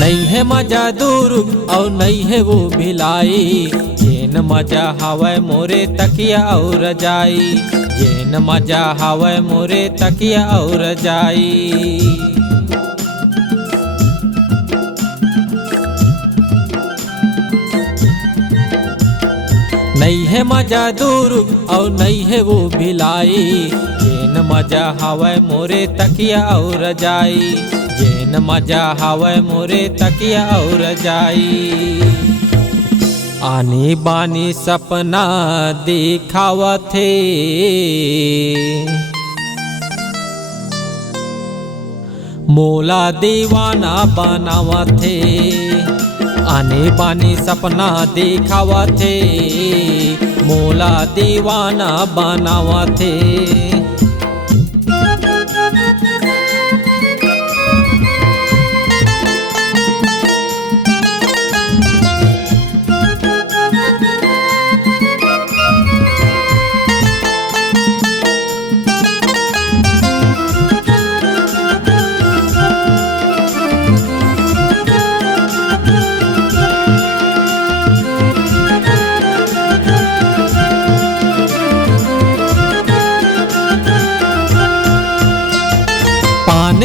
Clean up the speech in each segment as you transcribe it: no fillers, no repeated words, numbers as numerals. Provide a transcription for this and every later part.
नहीं है मजा दूर और नहीं है वो भिलाई, जेन मजा हवै मोरे तकिया और रजाई, जेन मजा हवै मोरे तकिया और रजाई। नहीं है मजा दूर और नहीं है वो भिलाई, जेन मजा हवै मोरे तकिया और रजाई, जेन मजा हवै मोरे तकिया और रजाई। आनी बानी सपना दिखावत थे, मोला दीवाना बनावत थे। आने बानी सपना दिखावत थे, मोला दीवाना बनावत थे।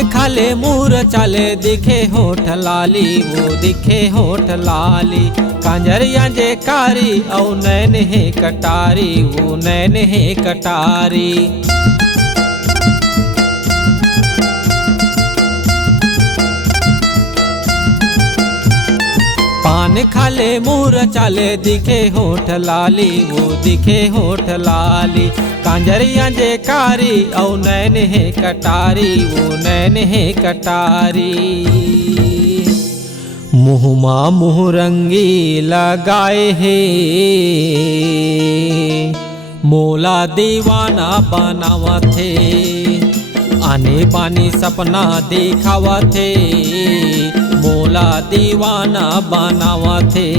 खाले मूर चाले दिखे होठ लाली, वो दिखे होठ लाली। कांजरिया जे कारी औ नैन है कटारी, वो नैन है कटारी। पान खाले मूर चाले दिखे होठ लाली, वो दिखे होठ लाली। कांजरिया जे कारी औ नैन है कटारी, वो नैन है कटारी। मुँहमा मुँह रंगी लगाए है, मोला दीवाना बनावत थे। आने बानी सपना दिखावत थे, मोला दीवाना बनावत थे।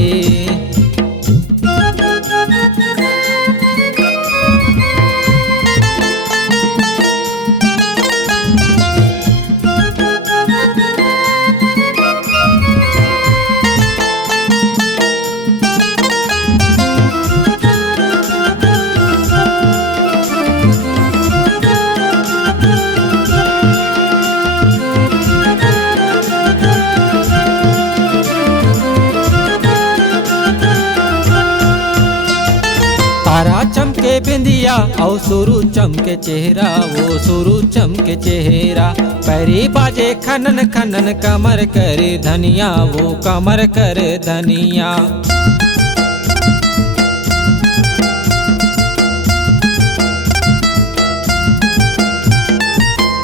तारा चमके बिंदिया और सुरु चमके चेहरा, वो सुरु चमके चेहरा। पैरी बाजे खनन खनन कमर करे धनिया, वो कमर करे धनिया।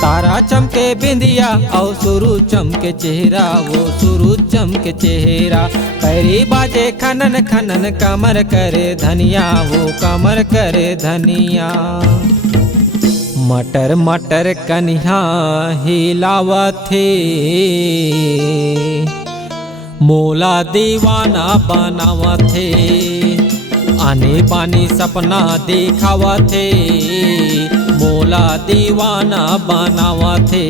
तारा चमके बिंदिया और सुरु चमके चेहरा, वो सुरु चमके चेहरा। पैरी बाजे खनन खनन कमर करे धनिया, वो कमर करे धनिया। मटर मटर कन्हा हिलावत थे, मोला दीवाना बनावत थे। आने बानी सपना दिखावत थे, मोला दीवाना बनावत थे।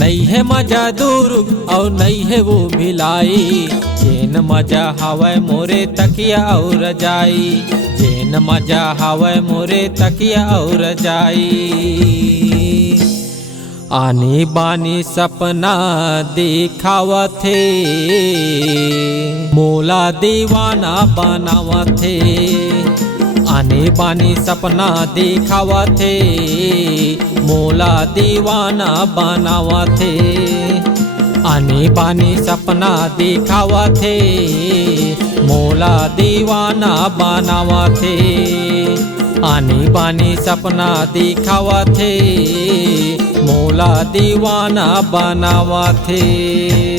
नहीं है मजा दूर और नहीं है वो भिलाई, जेन मजा हवै मोरे तकिया और रजाई, जेन मजा हवै मोरे तकिया और रजाई। आनी बानी सपना दिखावत थे, मोला दीवाना बनावत थे। आने बानी सपना दिखावत थे, मोला दीवाना बनावत थे। आने बानी सपना दिखावत थे, मोला दीवाना बनावत थे। आने बानी सपना दिखावत थे, मोला दीवाना बनावत थे।